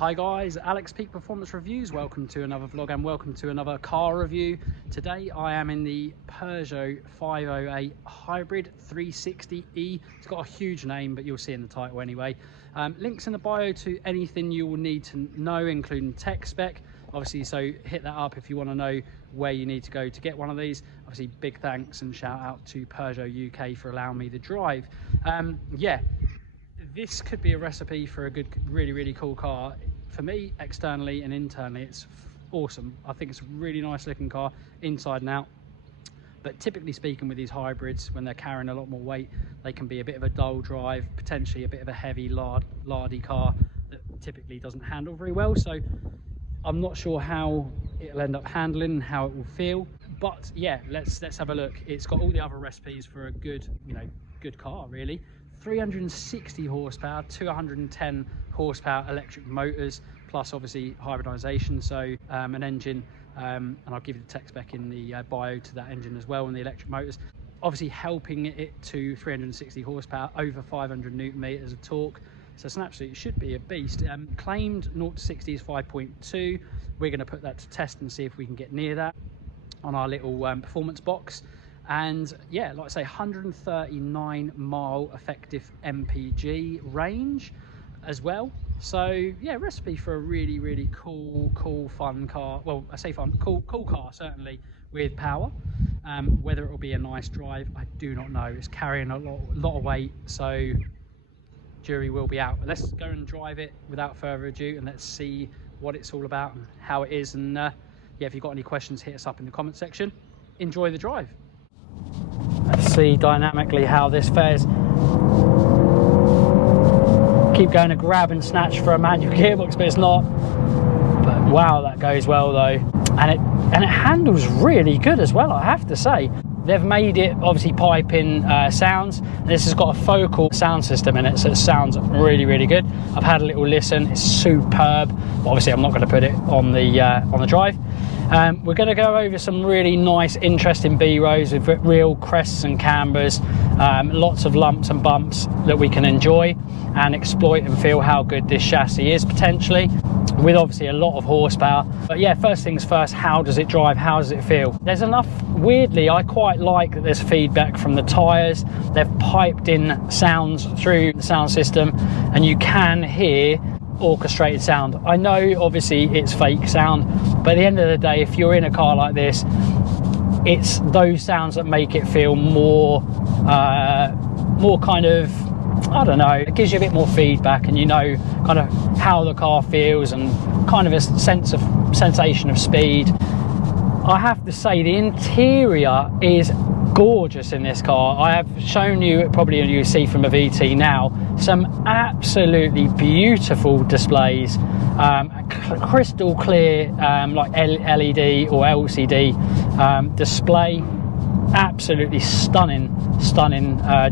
Hi guys, Alex Peak Performance Reviews. Welcome to another vlog and welcome to another car review. Today I am in the Peugeot 508 Hybrid 360e. It's got a huge name, but you'll see in the title anyway. Links in the bio to anything you will need to know, including tech spec. Obviously, so hit that up if you want to know where you need to go to get one of these. Obviously, big thanks and shout out to Peugeot UK for allowing me the drive. Yeah. This could be a recipe for a good, really cool car. For me, externally and internally, it's awesome. I think it's a really nice looking car inside and out. But typically speaking, with these hybrids, when they're carrying a lot more weight, they can be a bit of a dull drive, potentially a bit of a heavy, lardy car that typically doesn't handle very well. So I'm not sure how it'll end up handling and how it will feel. But yeah, let's have a look. It's got all the other recipes for a good, good car, really. 360 horsepower, 210 horsepower electric motors, plus obviously hybridization, so an engine, and I'll give you the tech spec in the bio to that engine as well, and the electric motors. Obviously helping it to 360 horsepower, over 500 newton meters of torque. So it's an absolute, should be a beast. Claimed 0 to 60 is 5.2. We're going to put that to test and see if we can get near that on our little performance box. And yeah, like I say, 139 mile effective MPG range as well. So yeah, recipe for a really cool fun car. Well, I say fun, cool car, certainly, with power. Whether it will be a nice drive, I do not know. It's carrying a lot of weight, so jury will be out. But let's go and drive it without further ado, and let's see what it's all about and how it is. And yeah, if you've got any questions, hit us up in the comment section. Enjoy the drive. Let's see dynamically how this fares. Keep going to grab and snatch for a manual gearbox, but it's not. But wow, that goes well though, and it handles really good as well, I have to say. They've made it obviously piping sounds, and this has got a focal sound system in it, so it sounds really good. I've had a little listen, it's superb, but obviously I'm not going to put it on the drive. We're going to go over some really nice, interesting B-rows with real crests and cambers, lots of lumps and bumps that we can enjoy and exploit and feel how good this chassis is potentially, with obviously a lot of horsepower. But yeah, first things first, how does it drive? How does it feel? There's enough, weirdly, I quite like that there's feedback from the tyres. They've piped in sounds through the sound system, and you can hear orchestrated sound. I know obviously it's fake sound, but at the end of the day, if you're in a car like this, it's those sounds that make it feel more kind of, I don't know, it gives you a bit more feedback, and you know kind of how the car feels and kind of a sensation of speed. I have to say the interior is gorgeous in this car. I have shown you, probably you see from a VT now, some absolutely beautiful displays, crystal clear like LED or LCD display, absolutely stunning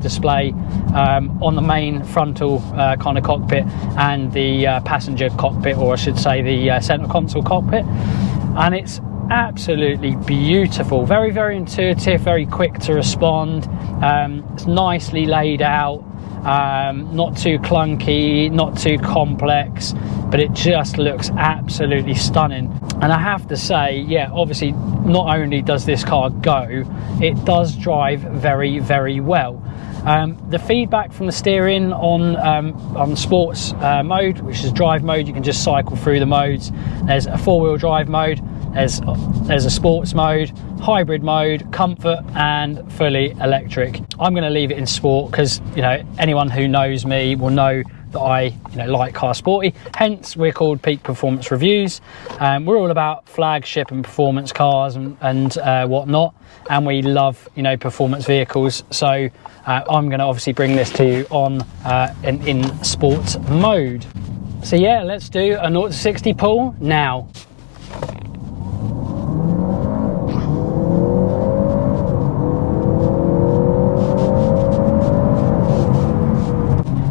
display on the main frontal kind of cockpit and the passenger cockpit, or I should say the center console cockpit, and it's absolutely beautiful, very intuitive, very quick to respond. It's nicely laid out, not too clunky, not too complex, but it just looks absolutely stunning. And I have to say, yeah, obviously not only does this car go, it does drive very well. The feedback from the steering on sports mode, which is drive mode, you can just cycle through the modes. There's a four-wheel drive mode, there's a sports mode, hybrid mode, comfort, and fully electric. I'm going to leave it in sport because anyone who knows me will know that I like car sporty, hence we're called Peak Performance Reviews. We're all about flagship and performance cars and whatnot, and we love performance vehicles. So I'm going to obviously bring this to you on in sports mode. So yeah, let's do a 0 to 60 pull now.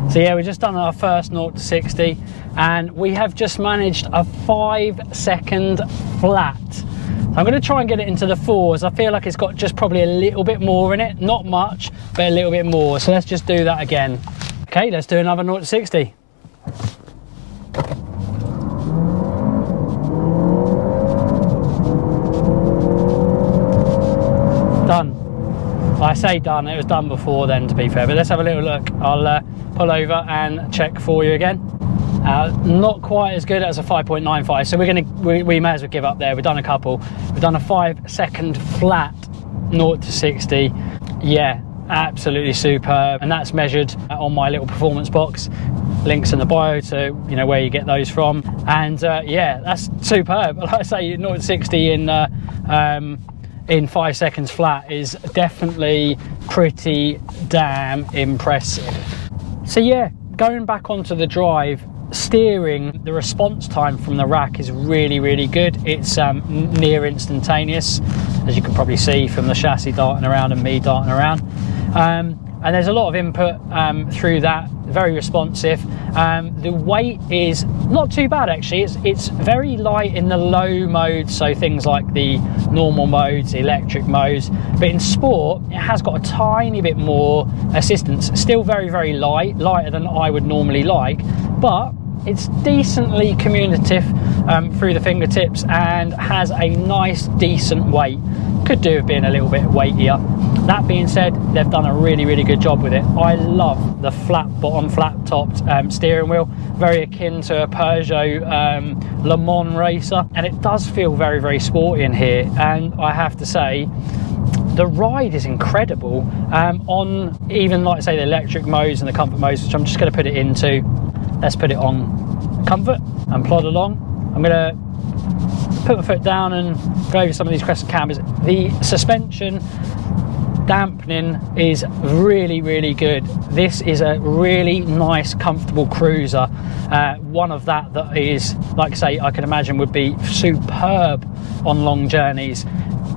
So yeah, we've just done our first 0 to 60, and we have just managed a 5-second flat. I'm going to try and get it into the 4s. I feel like it's got just probably a little bit more in it, not much, but a little bit more. So let's just do that again. Okay, let's do another 0 to 60. Done. I say done, it was done before then, to be fair, but let's have a little look. I'll pull over and check for you again. Not quite as good as a 5.95, so we may as well give up there. We've done a couple. We've done a 5-second flat 0 to 60. Yeah, absolutely superb, and that's measured on my little performance box. Links in the bio to where you get those from, and yeah, that's superb. Like I say, 0 to 60 in 5 seconds flat is definitely pretty damn impressive. So yeah, going back onto the drive, steering, the response time from the rack is really good. It's near instantaneous, as you can probably see from the chassis darting around and me darting around, and there's a lot of input through that. Very responsive. The weight is not too bad actually. It's very light in the low modes, so things like the normal modes, the electric modes, but in sport it has got a tiny bit more assistance. Still very light, lighter than I would normally like, but it's decently communicative through the fingertips and has a nice decent weight. Could do with being a little bit weightier. That being said, they've done a really good job with it. I love the flat bottom, flat topped steering wheel, very akin to a Peugeot Le Mans racer, and it does feel very sporty in here. And I have to say, the ride is incredible on even, like I say, the electric modes and the comfort modes, which I'm just going to put it into. Let's put it on comfort and plod along. I'm going to put my foot down and go over some of these crescent cambers. The suspension dampening is really good. This is a really nice, comfortable cruiser. One of that is, like I say, I can imagine would be superb on long journeys.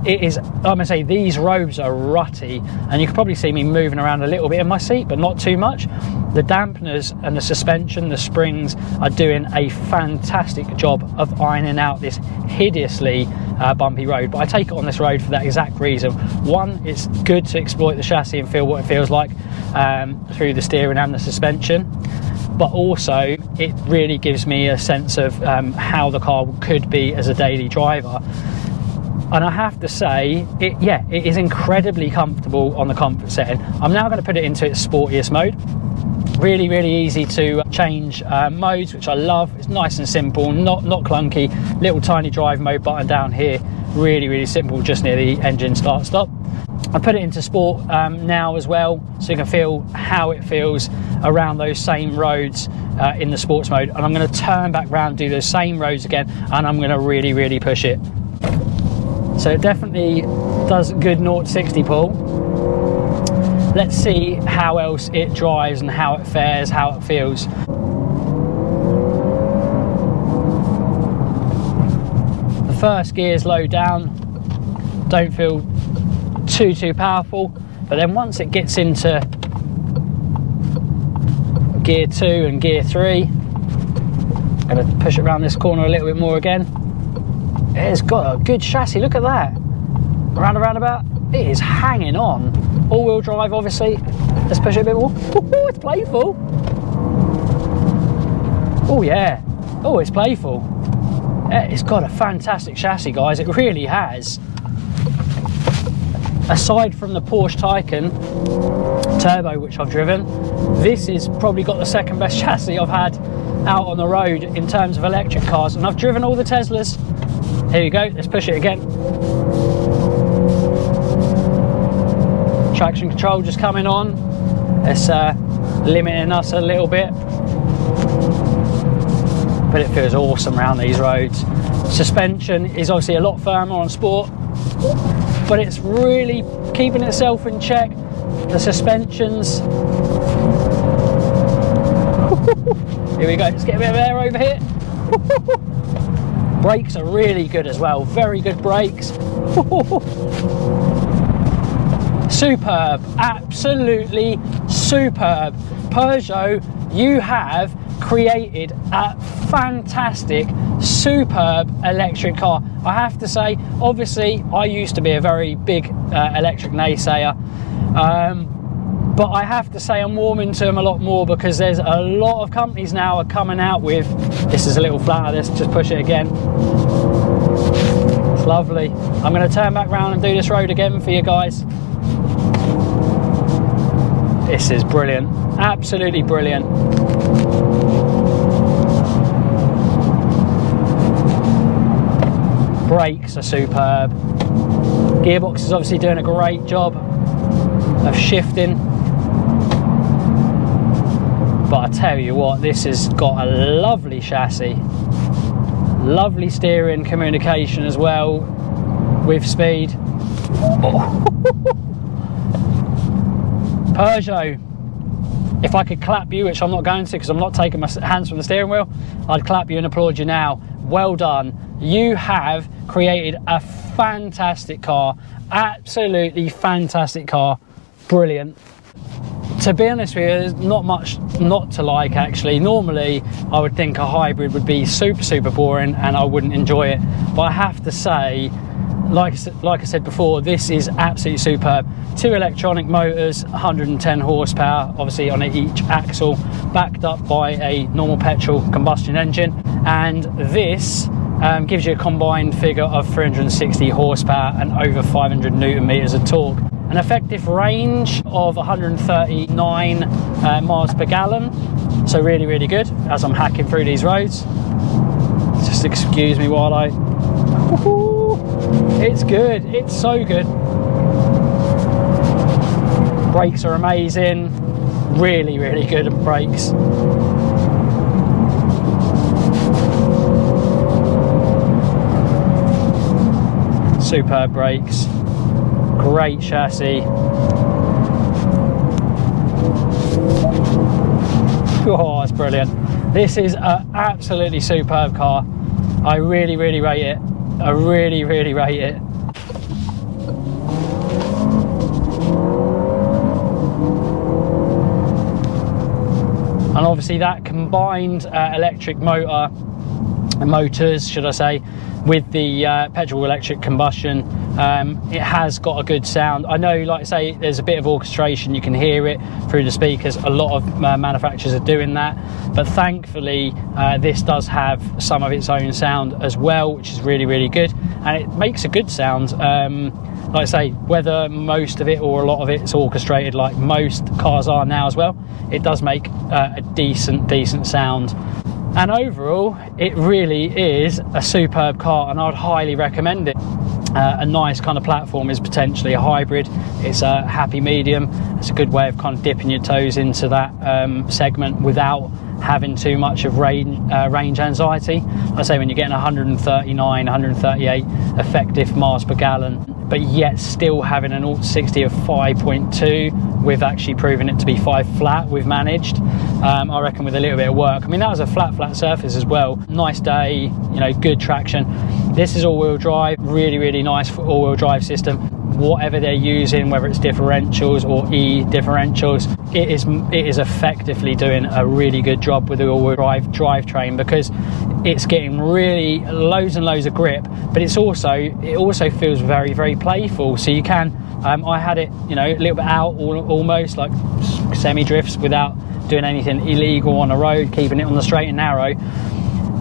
It is, I'm gonna say, these roads are rutty, and you can probably see me moving around a little bit in my seat, but not too much. The dampeners and the suspension, the springs, are doing a fantastic job of ironing out this hideously bumpy road. But I take it on this road for that exact reason. One, it's good to exploit the chassis and feel what it feels like through the steering and the suspension, but also it really gives me a sense of how the car could be as a daily driver. And I have to say, it is incredibly comfortable on the comfort setting. I'm now going to put it into its sportiest mode. Really easy to change modes, which I love. It's nice and simple, not clunky. Little tiny drive mode button down here. Really simple, just near the engine start stop. I put it into sport now as well, so you can feel how it feels around those same roads in the sports mode. And I'm going to turn back round, do those same roads again, and I'm going to really push it. So it definitely does good 0 to 60 pull. Let's see how else it drives and how it fares, how it feels. The first gear's low down, don't feel too powerful, but then once it gets into gear 2 and gear 3, I'm going to push it around this corner a little bit more again. It's got a good chassis, look at that. Roundabout, it is hanging on. All-wheel drive, obviously. Let's push it a bit more. Ooh, it's playful. Oh yeah, oh, it's playful. It's got a fantastic chassis, guys, it really has. Aside from the Porsche Taycan Turbo, which I've driven, this has probably got the second best chassis I've had out on the road in terms of electric cars, and I've driven all the Teslas. Here we go, let's push it again. Traction control just coming on. It's limiting us a little bit, but it feels awesome around these roads. Suspension is obviously a lot firmer on sport, but it's really keeping itself in check. The suspensions. Here we go, let's get a bit of air over here. Brakes are really good as well, very good brakes. Superb, absolutely superb. Peugeot, you have created a fantastic, superb electric car. I have to say, obviously, I used to be a very big electric naysayer, but I have to say I'm warming to them a lot more, because there's a lot of companies now are coming out with, this is a little flatter, let's just push it again. It's lovely. I'm going to turn back round and do this road again for you guys. This is brilliant, absolutely brilliant. Brakes are superb. Gearbox is obviously doing a great job of shifting. But I tell you what, this has got a lovely chassis. Lovely steering communication as well with speed. Peugeot, if I could clap you, which I'm not going to because I'm not taking my hands from the steering wheel, I'd clap you and applaud you now. Well done. You have created a fantastic car, absolutely fantastic car, brilliant. To be honest with you, there's not much not to like actually. Normally I would think a hybrid would be super boring and I wouldn't enjoy it, but I have to say, like I said before, this is absolutely superb. 2 electronic motors, 110 horsepower, obviously on each axle, backed up by a normal petrol combustion engine, and this gives you a combined figure of 360 horsepower and over 500 newton meters of torque. An effective range of 139 miles per gallon, so really good as I'm hacking through these roads. Just excuse me while I... It's good, it's so good. Brakes are amazing, really good at brakes. Superb brakes, great chassis. Oh, it's brilliant. This is an absolutely superb car. I really rate it. I really rate it. And obviously that combined electric motors, should I say, with the petrol electric combustion, it has got a good sound. I know, like I say, there's a bit of orchestration, you can hear it through the speakers. A lot of manufacturers are doing that, but thankfully this does have some of its own sound as well, which is really good, and it makes a good sound. Like I say, whether most of it or a lot of it's orchestrated like most cars are now as well, it does make a decent sound. And overall, it really is a superb car, and I'd highly recommend it. A nice kind of platform is potentially a hybrid. It's a happy medium. It's a good way of kind of dipping your toes into that segment without having too much of range anxiety. I say when you're getting 139, 138 effective miles per gallon, but yet still having an 0-60 of 5.2, we've actually proven it to be 5 flat. We've managed, I reckon, with a little bit of work. I mean, that was a flat surface as well. Nice day, you know, good traction. This is all-wheel drive, really nice for all-wheel drive system. Whatever they're using, whether it's differentials or e-differentials, it is effectively doing a really good job with the all-wheel drive drivetrain, because it's getting really loads and loads of grip, but it also feels very playful. So you can, I had it, you know, a little bit out, almost like semi-drifts without doing anything illegal on the road, keeping it on the straight and narrow.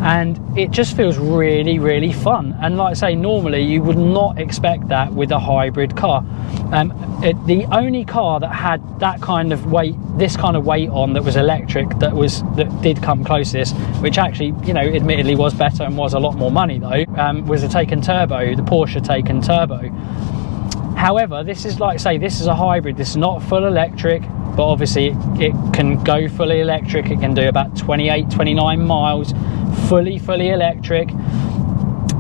And it just feels really fun. And like I say, normally you would not expect that with a hybrid car. The only car that had that kind of weight, this kind of weight on, that was electric, that did come close to this, which actually, you know, admittedly was better and was a lot more money though, was the Taycan Turbo, the Porsche Taycan Turbo. However, this is, like I say, this is a hybrid. This is not full electric, but obviously it can go fully electric. It can do about 29 miles fully electric,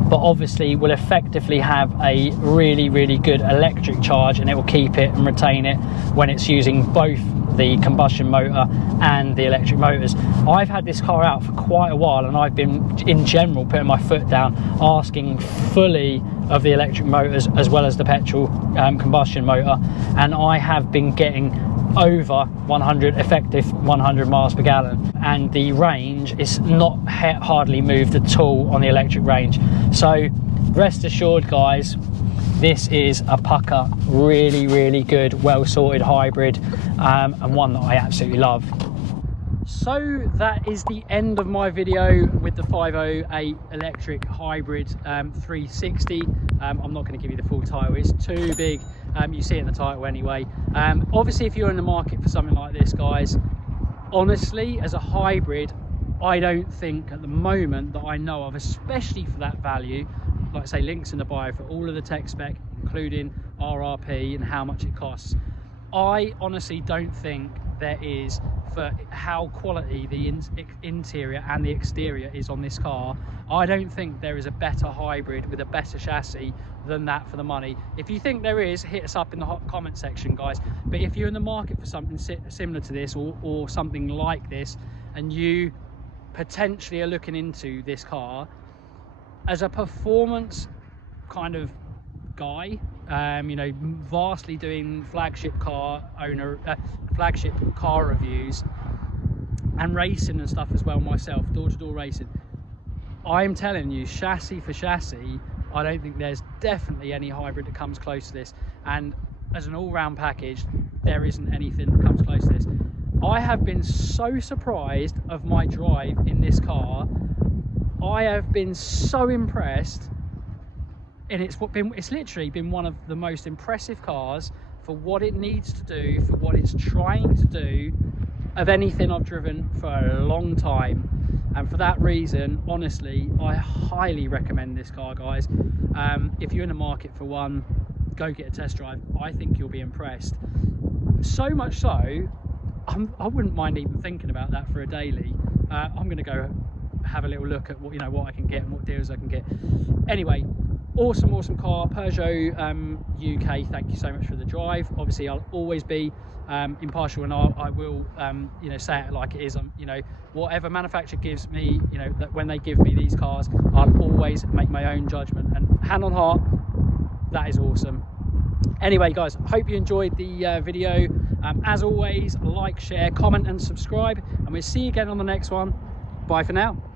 but obviously will effectively have a really good electric charge, and it will keep it and retain it when it's using both the combustion motor and the electric motors. I've had this car out for quite a while, and I've been, in general, putting my foot down, asking fully of the electric motors as well as the petrol combustion motor, and I have been getting over 100 effective 100 miles per gallon, and the range is not hardly moved at all on the electric range. So rest assured guys, this is a pucker, really good, well sorted hybrid, and one that I absolutely love. So that is the end of my video with the 508 electric hybrid 360. I'm not going to give you the full title, it's too big. You see it in the title anyway. Obviously, if you're in the market for something like this, guys, honestly, as a hybrid, I don't think at the moment that I know of, especially for that value, like I say, links in the bio for all of the tech spec, including RRP and how much it costs. I honestly don't think there is, for how quality the interior and the exterior is on this car, I don't think there is a better hybrid with a better chassis than that for the money. If you think there is, hit us up in the comment section, guys. But if you're in the market for something similar to this, or something like this, and you potentially are looking into this car as a performance kind of guy, you know, vastly doing flagship car reviews and racing and stuff as well myself, door-to-door racing, I'm telling you, chassis for chassis, I don't think there's definitely any hybrid that comes close to this. And as an all-round package, there isn't anything that comes close to this. I have been so surprised of my drive in this car. I have been so impressed, and it's literally been one of the most impressive cars for what it needs to do, for what it's trying to do, of anything I've driven for a long time. And for that reason, honestly, I highly recommend this car, guys. If you're in the market for one, go get a test drive. I think you'll be impressed. So much so, I wouldn't mind even thinking about that for a daily. I'm going to go have a little look at what, you know, what I can get and what deals I can get. Anyway, awesome car, Peugeot UK. Thank you so much for the drive. Obviously, I'll always be impartial, and I will you know, say it like it is. You know, whatever manufacturer gives me, you know, that when they give me these cars, I'll always make my own judgment, and hand on heart, that is awesome. Anyway, guys, hope you enjoyed the video. As always, like, share, comment and subscribe, and we'll see you again on the next one. Bye for now.